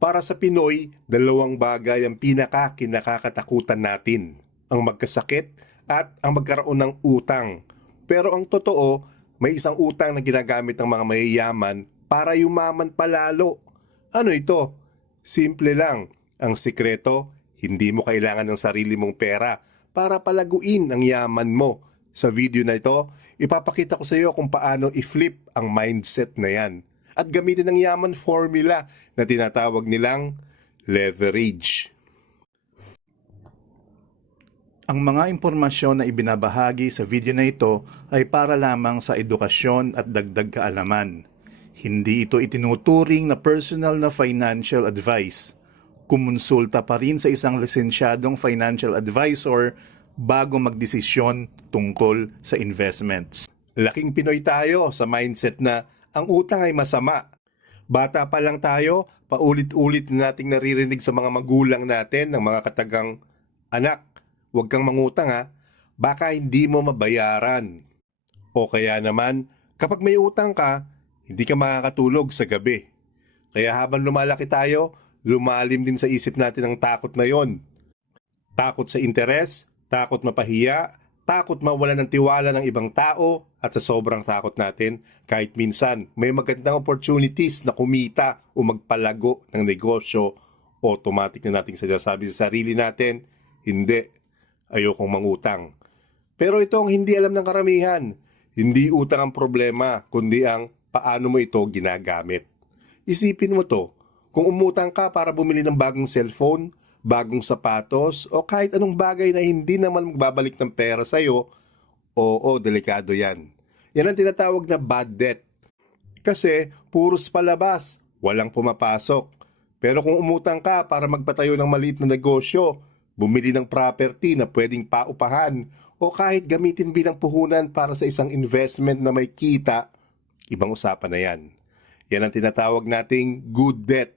Para sa Pinoy, dalawang bagay ang pinaka kinakakatakutan natin. Ang magkasakit at ang magkaroon ng utang. Pero ang totoo, may isang utang na ginagamit ng mga mayayaman para yumaman palalo. Ano ito? Simple lang. Ang sikreto, hindi mo kailangan ng sarili mong pera para palaguin ang yaman mo. Sa video na ito, ipapakita ko sa iyo kung paano i-flip ang mindset na yan at gamitin ang yaman formula na tinatawag nilang leverage. Ang mga impormasyon na ibinabahagi sa video na ito ay para lamang sa edukasyon at dagdag kaalaman. Hindi ito itinuturing na personal na financial advice. Kumonsulta pa rin sa isang lisensyadong financial advisor bago magdesisyon tungkol sa investments. Laking Pinoy tayo sa mindset na ang utang ay masama. Bata pa lang tayo, paulit-ulit na nating naririnig sa mga magulang natin ng mga katagang, Anak, huwag kang mangutang ha, baka hindi mo mabayaran. O kaya naman, kapag may utang ka, hindi ka makakatulog sa gabi. Kaya habang lumalaki tayo, lumalim din sa isip natin ang takot na yon. Takot sa interes, takot mapahiya, takot mawala ng tiwala ng ibang tao at sa sobrang takot natin kahit minsan may magandang opportunities na kumita o magpalago ng negosyo automatic na nating sinasabi sa sarili natin hindi ayokong mangutang. Pero ito ang hindi alam ng karamihan. Hindi utang ang problema kundi ang paano mo ito ginagamit. Isipin mo to kung umutang ka para bumili ng bagong cellphone bagong sapatos o kahit anong bagay na hindi naman magbabalik ng pera sa'yo, oo, delikado yan. Yan ang tinatawag na bad debt. Kasi puros palabas, walang pumapasok. Pero kung umutang ka para magpatayo ng maliit na negosyo, bumili ng property na pwedeng paupahan o kahit gamitin bilang puhunan para sa isang investment na may kita, ibang usapan na yan. Yan ang tinatawag nating good debt.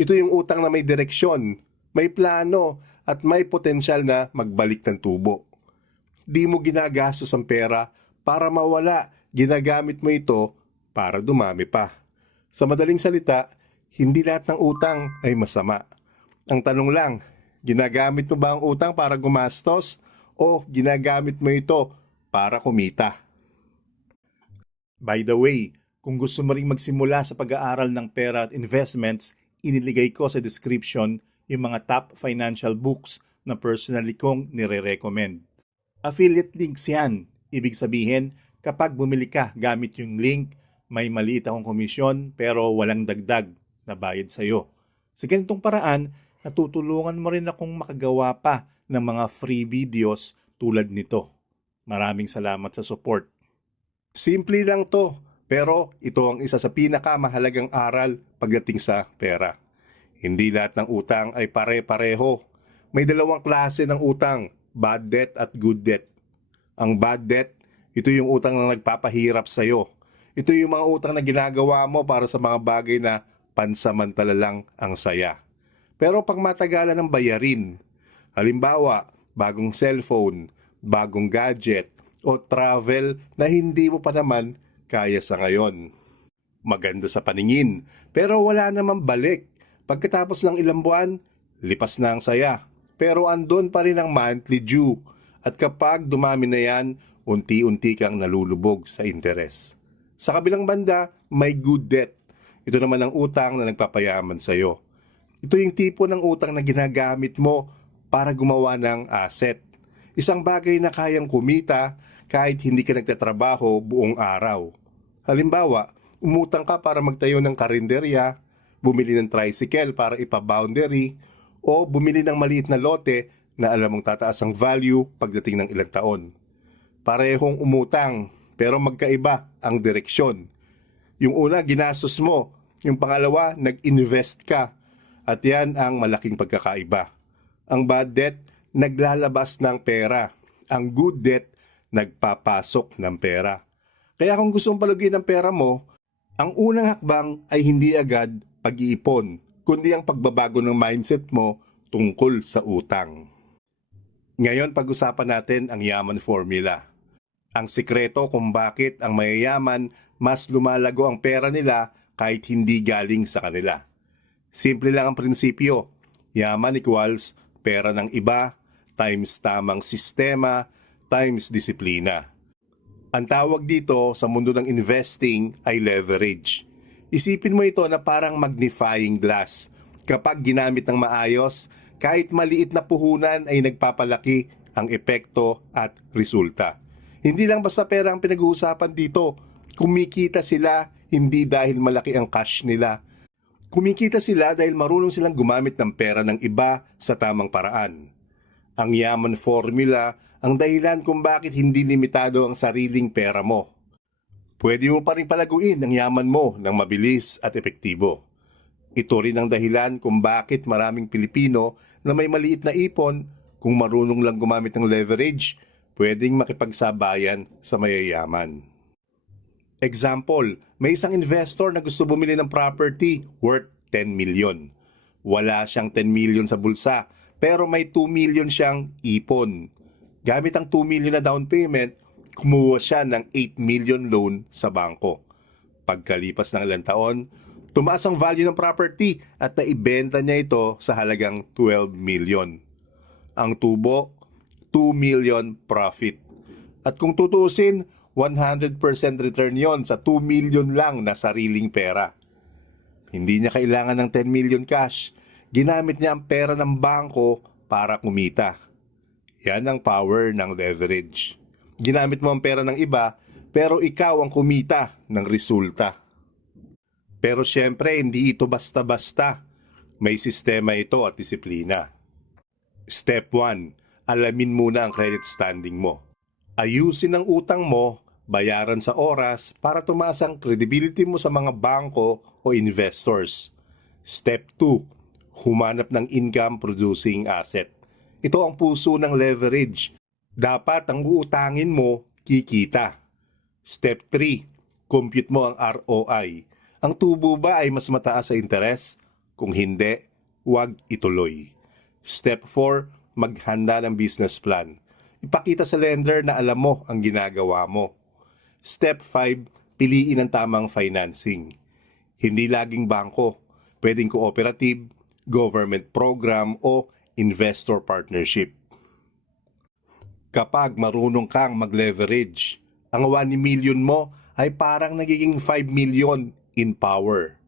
Ito yung utang na may direksyon, may plano at may potensyal na magbalik ng tubo. Di mo ginagastos ang pera para mawala, ginagamit mo ito para dumami pa. Sa madaling salita, hindi lahat ng utang ay masama. Ang tanong lang, ginagamit mo ba ang utang para gumastos o ginagamit mo ito para kumita? By the way, kung gusto mo ring magsimula sa pag-aaral ng pera at investments, iniligay ko sa description yung mga top financial books na personally kong nire-recommend. Affiliate links yan. Ibig sabihin, kapag bumili ka gamit yung link, may maliit akong komisyon pero walang dagdag na bayad sa'yo. Sa ganitong paraan, natutulungan mo rin akong makagawa pa ng mga free videos tulad nito. Maraming salamat sa support. Simple lang to, pero ito ang isa sa pinakamahalagang aral pagdating sa pera. Hindi lahat ng utang ay pare-pareho. May dalawang klase ng utang, bad debt at good debt. Ang bad debt, ito yung utang na nagpapahirap sa'yo. Ito yung mga utang na ginagawa mo para sa mga bagay na pansamantala lang ang saya. Pero pag matagalan ng bayarin, halimbawa, bagong cellphone, bagong gadget, o travel na hindi mo pa naman kaya sa ngayon. Maganda sa paningin, pero wala namang balik Pagkatapos ng ilang buwan, lipas na ang saya. Pero andon pa rin ang monthly due. At kapag dumami na yan, unti-unti kang nalulubog sa interes. Sa kabilang banda, may good debt. Ito naman ang utang na nagpapayaman sa iyo. Ito yung tipo ng utang na ginagamit mo para gumawa ng asset. Isang bagay na kayang kumita kahit hindi ka nagtatrabaho buong araw. Halimbawa, umutang ka para magtayo ng karinderya, bumili ng tricycle para ipa-boundary o bumili ng maliit na lote na alam mong tataas ang value pagdating ng ilang taon. Parehong umutang pero magkaiba ang direksyon. Yung una, ginastos mo. Yung pangalawa, nag-invest ka. At yan ang malaking pagkakaiba. Ang bad debt, naglalabas ng pera. Ang good debt, nagpapasok ng pera. Kaya kung gusto mong palugin ang pera mo, ang unang hakbang ay hindi agad pag-iipon, kundi ang pagbabago ng mindset mo tungkol sa utang. Ngayon pag-usapan natin ang yaman formula. Ang sikreto kung bakit ang mayayaman mas lumalago ang pera nila kahit hindi galing sa kanila. Simple lang ang prinsipyo. Yaman equals pera ng iba times tamang sistema times disiplina. Ang tawag dito sa mundo ng investing ay leverage. Isipin mo ito na parang magnifying glass. Kapag ginamit ng maayos, kahit maliit na puhunan ay nagpapalaki ang epekto at resulta. Hindi lang basta pera ang pinag-uusapan dito. Kumikita sila hindi dahil malaki ang cash nila. Kumikita sila dahil marunong silang gumamit ng pera ng iba sa tamang paraan. Ang yaman formula ang dahilan kung bakit hindi limitado ang sariling pera mo. Pwede mo pa rin palaguin ang yaman mo ng mabilis at epektibo. Ito rin ang dahilan kung bakit maraming Pilipino na may maliit na ipon kung marunong lang gumamit ng leverage, pwedeng makipagsabayan sa mayayaman. Example, may isang investor na gusto bumili ng property worth 10 million. Wala siyang 10 million sa bulsa, pero may 2 million siyang ipon. Gamit ang 2 million na down payment, kumuha siya ng 8 million loan sa bangko. Pagkalipas ng ilang taon, tumaas ang value ng property at naibenta niya ito sa halagang 12 million. Ang tubo, 2 million profit. At kung tutusin, 100% return yon sa 2 million lang na sariling pera. Hindi niya kailangan ng 10 million cash. Ginamit niya ang pera ng bangko para kumita. Yan ang power ng leverage. Ginamit mo ang pera ng iba, pero ikaw ang kumita ng resulta. Pero syempre, hindi ito basta-basta. May sistema ito at disiplina. Step 1. Alamin muna ang credit standing mo. Ayusin ang utang mo, bayaran sa oras para tumaas ang credibility mo sa mga bangko o investors. Step 2. Humanap ng income producing asset. Ito ang puso ng leverage. Dapat ang uutangin mo kikita. Step 3. Compute mo ang ROI. Ang tubo ba ay mas mataas sa interes? Kung hindi, huwag ituloy. Step 4. Maghanda ng business plan. Ipakita sa lender na alam mo ang ginagawa mo. Step 5. Piliin ang tamang financing. Hindi laging bangko. Pwedeng cooperative, government program o investor partnership. Kapag marunong kang mag-leverage, ang 1 million mo ay parang nagiging 5 million in power.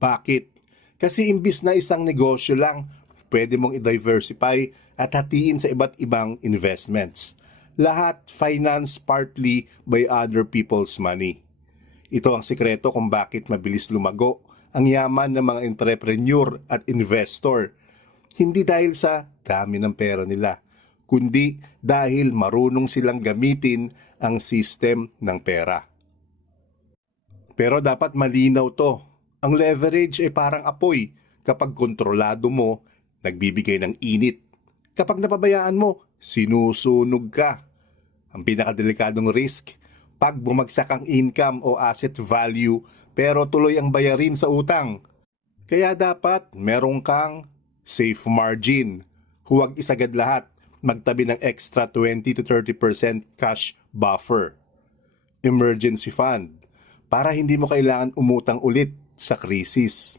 Bakit? Kasi imbis na isang negosyo lang, pwede mong i-diversify at hatiin sa iba't ibang investments. Lahat financed partly by other people's money. Ito ang sikreto kung bakit mabilis lumago ang yaman ng mga entrepreneur at investor. Hindi dahil sa dami ng pera nila, kundi dahil marunong silang gamitin ang system ng pera. Pero dapat malinaw to. Ang leverage ay parang apoy. Kapag kontrolado mo, nagbibigay ng init. Kapag napabayaan mo, sinusunog ka. Ang pinakadelikadong risk, pag bumagsak ang income o asset value pero tuloy ang bayarin sa utang. Kaya dapat meron kang safe margin. Huwag isagad lahat. Magtabi ng extra 20 to 30% cash buffer. Emergency fund para hindi mo kailangan umutang ulit sa krisis.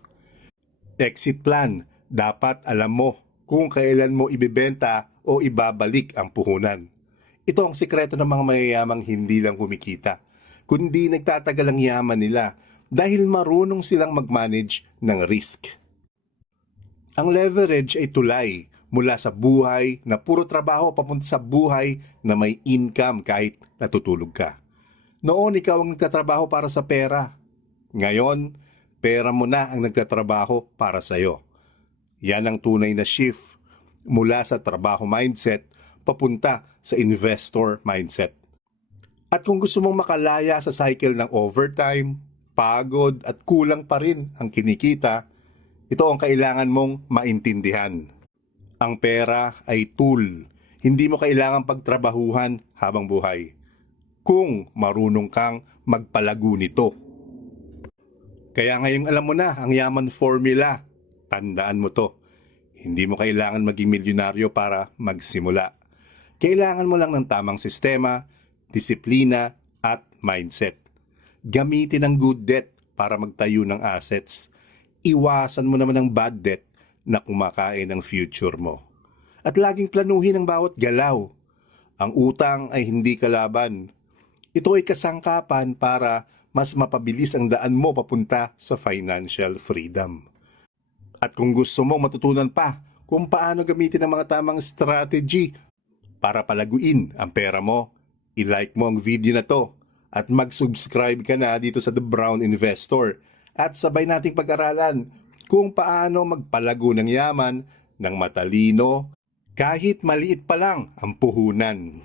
Exit plan. Dapat alam mo kung kailan mo ibibenta o ibabalik ang puhunan. Ito ang sikreto ng mga mayayamang hindi lang kumikita, kundi nagtatagal ang yaman nila dahil marunong silang mag-manage ng risk. Ang leverage ay tulay mula sa buhay na puro trabaho papunta sa buhay na may income kahit natutulog ka. Noon ikaw ang nagtatrabaho para sa pera. Ngayon, pera mo na ang nagtatrabaho para sa iyo. Yan ang tunay na shift mula sa trabaho mindset papunta sa investor mindset. At kung gusto mong makalaya sa cycle ng overtime, pagod at kulang pa rin ang kinikita, ito ang kailangan mong maintindihan. Ang pera ay tool. Hindi mo kailangang pagtrabahuhan habang buhay. Kung marunong kang magpalago nito. Kaya ngayong alam mo na ang yaman formula. Tandaan mo to. Hindi mo kailangan maging milyonaryo para magsimula. Kailangan mo lang ng tamang sistema, disiplina at mindset. Gamitin ang good debt para magtayo ng assets. Iwasan mo naman ang bad debt na kumakain ng future mo. At laging planuhin ang bawat galaw. Ang utang ay hindi kalaban. Ito ay kasangkapan para mas mapabilis ang daan mo papunta sa financial freedom. At kung gusto mong matutunan pa kung paano gamitin ang mga tamang strategy para palaguin ang pera mo, i-like mo ang video na to at mag-subscribe ka na dito sa The Brown Investor at sabay nating pag-aralan kung paano magpalago ng yaman ng matalino kahit maliit pa lang ang puhunan.